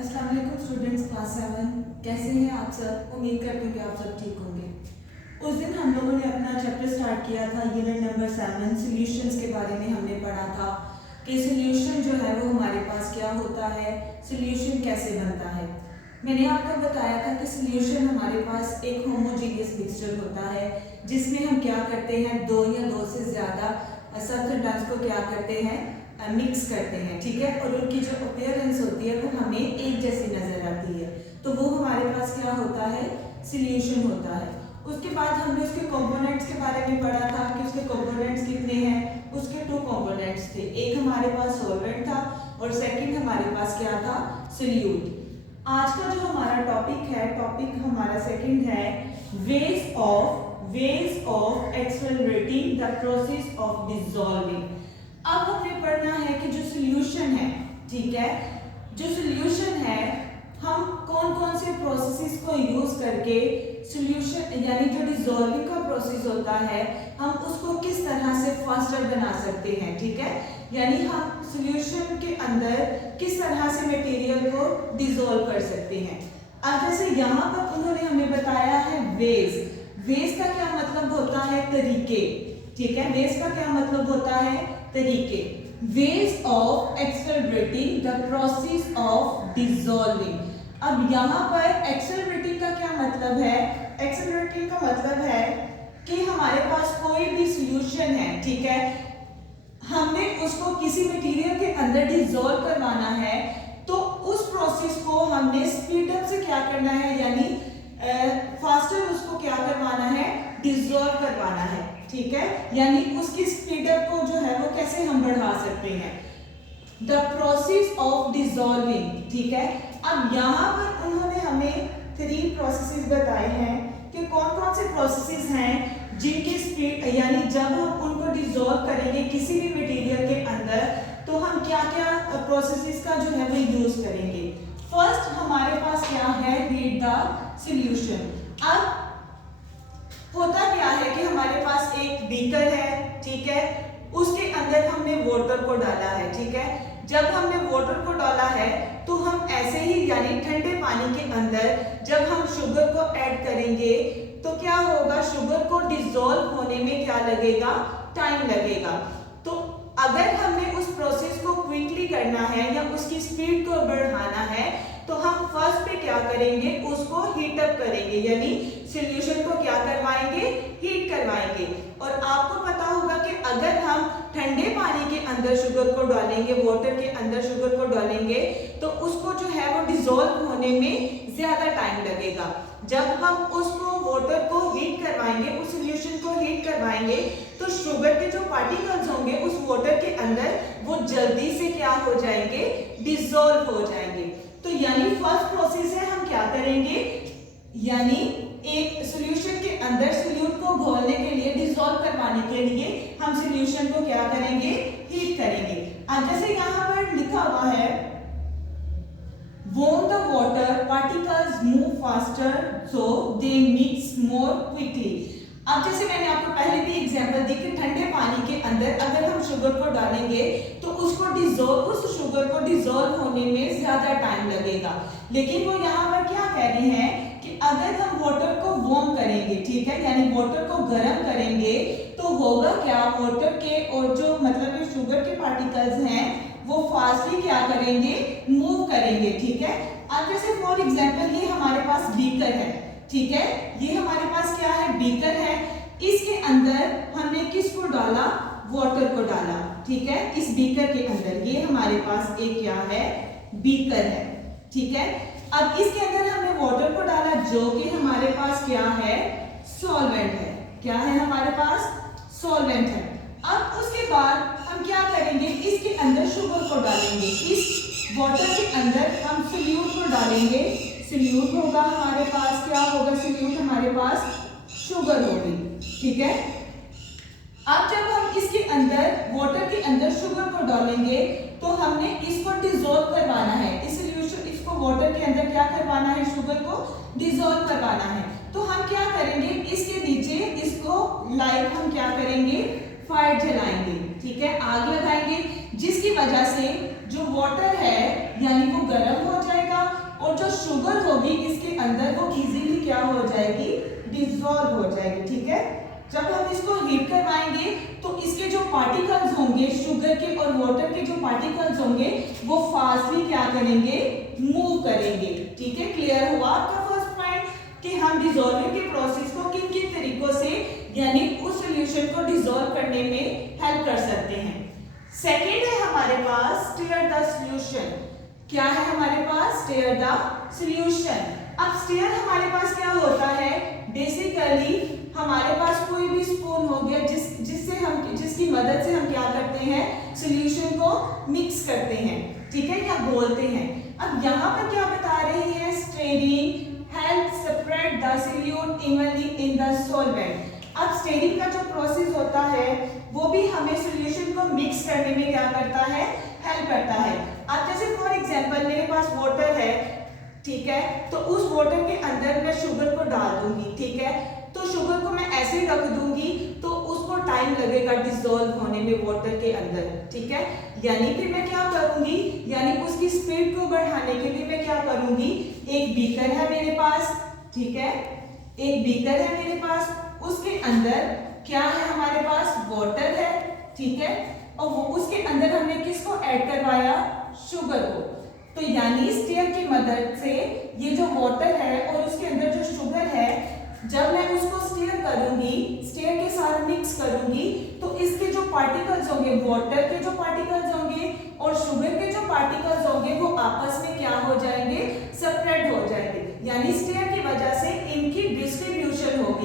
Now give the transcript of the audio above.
अस्सलाम वालेकुम students, class 7 कैसे हैं आप सब। उम्मीद करती हूँ कि आप सब ठीक होंगे। उस दिन हम लोगों ने अपना चैप्टर स्टार्ट किया था, यूनिट नंबर 7 सॉल्यूशंस के बारे में हमने पढ़ा था कि सॉल्यूशन जो है वो हमारे पास क्या होता है, सॉल्यूशन कैसे बनता है। मैंने आपको बताया था कि सॉल्यूशन हमारे पास एक होमोजीनियस मिक्सचर होता है जिसमें हम क्या करते हैं, दो या दो से ज़्यादा सब्सटेंस को क्या करते हैं, मिक्स करते हैं, ठीक है। और उनकी जो अपीयरेंस होती है वो हमें एक जैसी नजर आती है, तो वो हमारे पास क्या होता है, सॉल्यूशन होता है। उसके बाद हमने उसके कंपोनेंट्स के बारे में पढ़ा था कि उसके कंपोनेंट्स कितने हैं। उसके 2 कंपोनेंट्स थे, एक हमारे पास सॉल्वेंट था और सेकंड हमारे पास क्या था, सोल्यूट। आज का जो हमारा टॉपिक है, टॉपिक हमारा सेकंड है ways of accelerating the process of dissolving. अब हमने पढ़ना है कि जो सॉल्यूशन है, ठीक है, जो सॉल्यूशन है हम कौन कौन से प्रोसेसेस को यूज करके सॉल्यूशन यानी जो डिसॉल्विंग का प्रोसेस होता है हम उसको किस तरह से फास्टर बना सकते हैं, ठीक है। यानी हम सॉल्यूशन के अंदर किस तरह से मटेरियल को डिसॉल्व कर सकते हैं। अब जैसे यहाँ पर उन्होंने हमें बताया है वेज का क्या मतलब होता है, तरीके, ठीक है। वेज का क्या मतलब होता है, तरीके। Ways of accelerating the process of dissolving. अब यहाँ पर एक्सेलरेटिंग का क्या मतलब है, एक्सेलरेटिंग का मतलब है कि हमारे पास कोई भी सॉल्यूशन है, ठीक है, हमने उसको किसी मटेरियल के अंदर डिसॉल्व करवाना है तो उस प्रोसेस को हमने स्पीड अप से क्या करना है, यानी फास्टर उसको क्या करवाना है, डिसॉल्व करवाना है, ठीक है। यानी उसकी स्पीड अप को जो है वो कैसे हम बढ़ा सकते हैं, द प्रोसेस ऑफ डिसॉल्विंग, ठीक है। अब यहाँ पर उन्होंने हमें 3 प्रोसेसेस बताए हैं कि कौन कौन से प्रोसेसेस हैं जिनकी स्पीड यानी जब हम उनको डिसॉल्व करेंगे किसी भी मटेरियल के अंदर तो हम क्या क्या प्रोसेसेस का जो है वो यूज करेंगे। फर्स्ट हमारे पास क्या है, रीड द सॉल्यूशन। अब होता क्या है कि हमारे पास एक बीकर है, ठीक है, उसके अंदर हमने वाटर को डाला है, ठीक है। जब हमने वाटर को डाला है तो हम ऐसे ही यानी ठंडे पानी के अंदर जब हम शुगर को ऐड करेंगे तो क्या होगा, शुगर को डिसॉल्व होने में क्या लगेगा, टाइम लगेगा। तो अगर हमने उस प्रोसेस को क्विकली करना है या उसकी स्पीड को बढ़ाना है तो हम फर्स्ट पे क्या करेंगे, उसको हीट अप करेंगे, यानी सॉल्यूशन को क्या करवाएंगे, हीट करवाएंगे। और आपको पता होगा कि अगर हम ठंडे पानी के अंदर शुगर को डालेंगे, वाटर के अंदर शुगर को डालेंगे तो उसको जो है वो डिसॉल्व होने में ज्यादा टाइम लगेगा। जब हम उसको वाटर को हीट करवाएंगे, उस सॉल्यूशन को हीट करवाएंगे तो शुगर के जो पार्टिकल्स होंगे उस वाटर के अंदर वो जल्दी से क्या हो जाएंगे, डिसॉल्व हो जाएंगे। तो यानी फर्स्ट प्रोसेस है हम क्या करेंगे, यानी एक सॉल्यूशन के अंदर सोल्यूट को घोलने के लिए, डिसॉल्व करवाने के लिए हम सॉल्यूशन को क्या करेंगे, हीट करेंगे। अब जैसे यहाँ पर लिखा हुआ है warm the water particles move faster so they mix more quickly। अब जैसे मैंने आपको पहले भी एग्जांपल दी कि ठंडे पानी के अंदर अगर हम शुगर को डालेंगे तो उसको डिसॉल्व, उस शुगर को डिसॉल्व होने में ज्यादा टाइम लगेगा। लेकिन वो यहाँ पर क्या कह रहे हैं कि अगर हम वाटर को वार्म करेंगे, ठीक है, यानी वाटर को गर्म करेंगे तो होगा क्या, वाटर के और जो मतलब शुगर के पार्टिकल्स हैं वो फास्टली क्या करेंगे, मूव करेंगे, ठीक है। अब जैसे फॉर एग्जांपल ये हमारे पास बीकर है, ठीक है, ये हमारे पास क्या है, बीकर है, इसके अंदर हमने किसको डाला, वाटर को डाला, ठीक है, इस बीकर के अंदर ये हमारे पास एक क्या है, बीकर है, ठीक है। अब इसके अंदर हमने वाटर को डाला जो कि हमारे पास क्या है, सॉल्वेंट है, क्या है हमारे पास, सॉल्वेंट है। अब उसके बाद हम क्या करेंगे, इसके अंदर शुगर को डालेंगे, इस वाटर के अंदर हम सोल्यूट को डालेंगे, सोल्यूट होगा हमारे पास, क्या होगा, सोल्यूट हमारे पास शुगर होगी, ठीक है। अब जब हम इसके अंदर वाटर के अंदर शुगर को डालेंगे तो हमने इसको डिसॉल्व करवाना है, इस सोल्यूशन इसको वाटर के अंदर क्या करवाना है, शुगर को डिसॉल्व करवाना है। तो हम क्या करेंगे, इसके नीचे इसको लाइट हम क्या करेंगे, फायर जलाएंगे, ठीक है, आग लगाएंगे, जिसकी वजह से जो वाटर है यानी वो गर्म हो जाएगा शुगर होगी इसके अंदर वो इजीली क्या हो जाएगी, डिसॉल्व हो जाएगी। ठीक है, जब हम इसको हीट करवाएंगे तो इसके जो पार्टिकल्स होंगे शुगर के और वाटर के जो पार्टिकल्स होंगे वो फास्टली क्या करेंगे, मूव करेंगे। ठीक है, क्लियर हुआ आपका फर्स्ट पॉइंट कि हम डिसॉल्विंग के प्रोसेस को किन किन तरीकों से यानी उस सॉल्यूशन को डिसॉल्व करने में हेल्प कर सकते हैं। सेकेंड है हमारे पास स्टीयर द सॉल्यूशन। क्या है हमारे पास, स्टीयर द सॉल्यूशन। अब स्टीयर हमारे पास क्या होता है, बेसिकली हमारे पास कोई भी स्पून हो गया जिसकी मदद से हम क्या करते हैं, सॉल्यूशन को मिक्स करते हैं। ठीक है, या बोलते हैं। अब यहाँ पर क्या बता रही है, steering help separate the solute evenly in the solvent. अब स्टीयरिंग का जो प्रोसेस होता है वो भी हमें सॉल्यूशन को मिक्स करने में क्या करता है, हेल्प करता है। अब जैसे फॉर एग्जांपल मेरे पास वाटर है, ठीक है, तो उस वाटर के अंदर मैं शुगर को डाल दूंगी। ठीक है, तो शुगर को मैं ऐसे रख दूंगी तो उसको टाइम लगेगा डिसॉल्व होने में वाटर के अंदर। ठीक है, यानी कि मैं क्या करूंगी, यानी उसकी स्पीड को बढ़ाने के लिए मैं क्या करूंगी, एक बीकर है मेरे पास। ठीक है, एक बीकर है मेरे पास, उसके अंदर क्या है हमारे पास, वाटर है। ठीक है, और वो उसके अंदर हमने किसको ऐड करवाया, शुगर को। तो यानी स्टीयर की मदद से ये जो वाटर है और उसके अंदर जो शुगर है, जब मैं उसको स्टीयर करूंगी, स्टीयर के साथ मिक्स करूंगी, तो इसके जो पार्टिकल्स होंगे, वाटर के जो पार्टिकल्स होंगे और शुगर के जो पार्टिकल्स होंगे वो आपस में क्या हो जाएंगे, सेपरेट हो जाएंगे। यानी स्टीयर की वजह से इनकी डिस्ट्रीब्यूशन होगी।